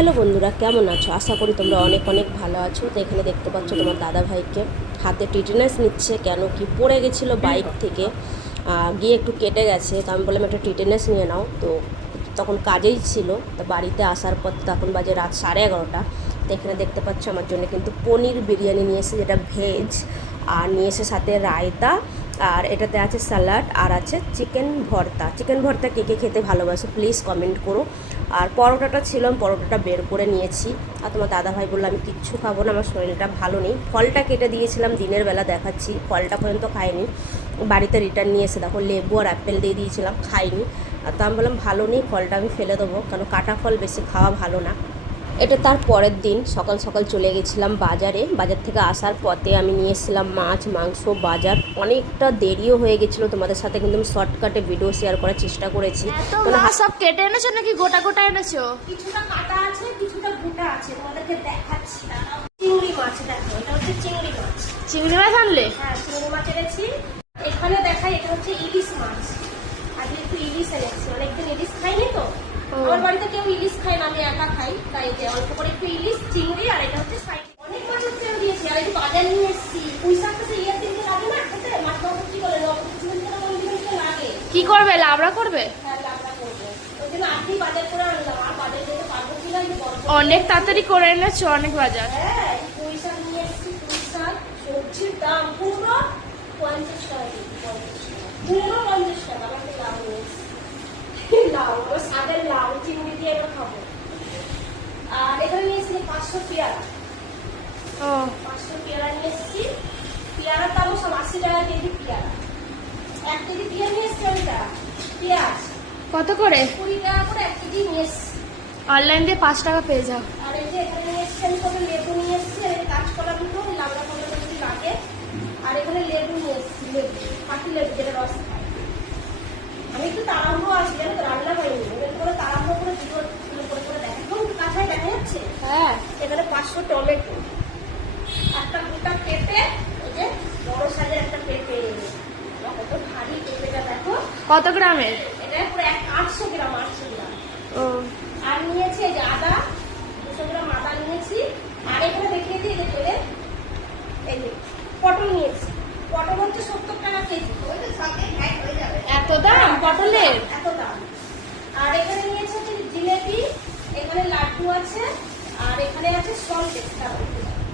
Hello বন্ধুরা, কেমন আছো? আশা করি তোমরা অনেক অনেক ভালো আছো। তো এখানে দেখতে পাচ্ছ তোমার দাদা ভাইকে হাতে টিটেনাস নিচ্ছে, কেন কি পড়ে গেছিল বাইক থেকে। গিয়ে একটু কেটে গেছে, তো আমি বললাম, একটা টিটেনাস নিয়ে নাও। তো তখন কাজেই ছিল, তো বাড়িতে আসার পর তখন বাজে রাত সাড়ে এগারোটা। তো এখানে দেখতে পাচ্ছ আমার জন্য কিন্তু পনির বিরিয়ানি নিয়ে এসে যেটা ভেজ। আর নিয়ে এসে সাথে রায়তা আর এটাতে আছে স্যালাড আর আছে চিকেন ভর্তা। চিকেন ভর্তা কে কে খেতে ভালোবাসো প্লিজ কমেন্ট করো। আর পরোটাটা ছিল, আমি পরোটাটা বের করে নিয়েছি। আর তোমার দাদা ভাই বলল, আমি কিচ্ছু খাব না, আমার শরীরটা ভালো নেই। ফলটা কেটে দিয়েছিলাম, দিনের বেলা দেখাচ্ছি। ফলটা পর্যন্ত খাইনি। বাড়িতে রিটার্ন নিয়ে এসে দেখো, লেবু আর অ্যাপেল দিয়ে দিয়েছিলাম, খাইনি। আর তো আমি বললাম, ভালো নেই, ফলটা আমি ফেলে দেবো। কারণ কাটা ফল বেশি খাওয়া ভালো না। এটা তার পরের দিন। সকাল সকাল চলে গেছিলাম বাজারে। বাজার থেকে আসার পথে আমি নিয়ে এসেছিলাম মাছ মাংস বাজার। অনেকটা দেরিও হয়ে গেছিল তোমাদের সাথে কিন্তু আমি শর্টকাটে ভিডিও শেয়ার করার চেষ্টা করেছি। সব কেটে এনেছো নাকি? গোটা গোটা এনেছো? কিছুটা কাটা আছে কিছুটা গোটা আছে। তোমাদেরকে দেখাচ্ছি। চিংড়ি মাছ দেখো এটা হচ্ছে চিংড়ি মাছ। চিংড়ি মাছ আনলে? হ্যাঁ চিংড়ি মাছ এনেছি। এখানে দেখাই এটা হচ্ছে ইলিশ মাছ। আজকে একটু ইলিশ এনেছি। অনেকদিন ইলিশ খাইনি তো। আমার বাড়িতে কেউ ইলিশ খায় না আমি একা খাই তাই যে অল্প করে একটু ইলিশ চিংড়ি আর এটা হচ্ছে সাইড অনেক মাছের তেল দিয়েছি আর একটু বাজার নিয়ে এসেছি পুঁই তো ইয়ের দিনকে লাগে না খেতে? মাছ মাংস কি লাগে। কি করবে লাবড়া করবে? হ্যাঁ অনেক তাড়াতাড়ি করে এনেছো অনেক বাজার। হ্যাঁ পুঁই শাক নিয়ে এসেছি পুঁই শাক সবজির দাম পুরো পঞ্চাশ টাকা কেজি, পঞ্চাশ টাকা পুরো পঞ্চাশ টাকা আমাকে লাউ নিয়ে এসেছি লাউ ও শাকের লাউ চিংড়ি দিয়ে এবার খাব। আর এখানে নিয়ে এসেছি পাঁচশো পেয়ারা। পাঁচশো পেয়ারা নিয়ে এসেছি। পেয়ারার দামও সব আশি টাকা কেজি পেয়ারা। এক কেজি পেঁয়াজ নিয়ে এসেছি ওইটা পেঁয়াজ। কত করে? কুড়ি টাকা করে এক কেজি নিয়ে এসেছি। অনলাইন দিয়ে পাঁচ টাকা পেয়ে যাও। আর এই যে এখানে নিয়ে এসেছি আমি কত লেবু নিয়ে এসেছি আর কাঁচকলা দুটো লাউড়া কলা যদি লাগে। আর এখানে লেবু নিয়ে এসেছি লেবু পাখি লেবু যেটা রস খায়। আমি একটু তাড়াহুড়ো আছি জানো তো রান্না হয়নি এবার করে তাড়াহুড়ো করে দুটো করে করে দেখা এখন কাঁথায় দেখা যাচ্ছে? হ্যাঁ। এখানে পাঁচশো টমেটো। একটা গোটা পেঁপে এই যে বড় সাইজের একটা পেঁপে। কত ভারী পেঁপেটা দেখো। কত গ্রামের? এটা পুরো এক আটশো গ্রাম আটশো গ্রাম। ও। আর নিয়েছি যে আদা দুশো গ্রাম আদা নিয়েছি। আর এখানে দেখিয়ে তেলে এই পটল নিয়েছি পটল হচ্ছে সত্তর টাকা কেজি ওই তো সঙ্গে ভ্যাট হয়ে যাবে এত আর এখানে নিয়েছে জিলেপি এখানে লাড্ডু আছে আর এখানে আছে সল্ট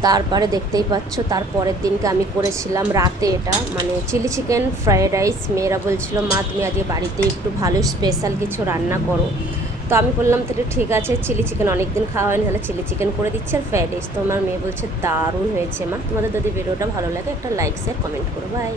তারপরে দেখতেই পাচ্ছ তার পরের দিনকে আমি করেছিলাম রাতে এটা মানে চিলি চিকেন ফ্রায়েড রাইস। মেয়েরা বলছিল মা তুমি আজকে বাড়িতে একটু ভালো স্পেশাল কিছু রান্না করো। তো আমি বললাম তাহলে ঠিক আছে চিলি চিকেন অনেক দিন খাওয়া হয়নি তাহলে চিলি চিকেন করে দিচ্ছে আর ফ্রায়েড রাইস। তো আমার মেয়ে বলছে দারুণ হয়েছে মা। তোমাদের যদি ভিডিওটা ভালো লাগে একটা লাইক শেয়ার কমেন্ট করো। বাই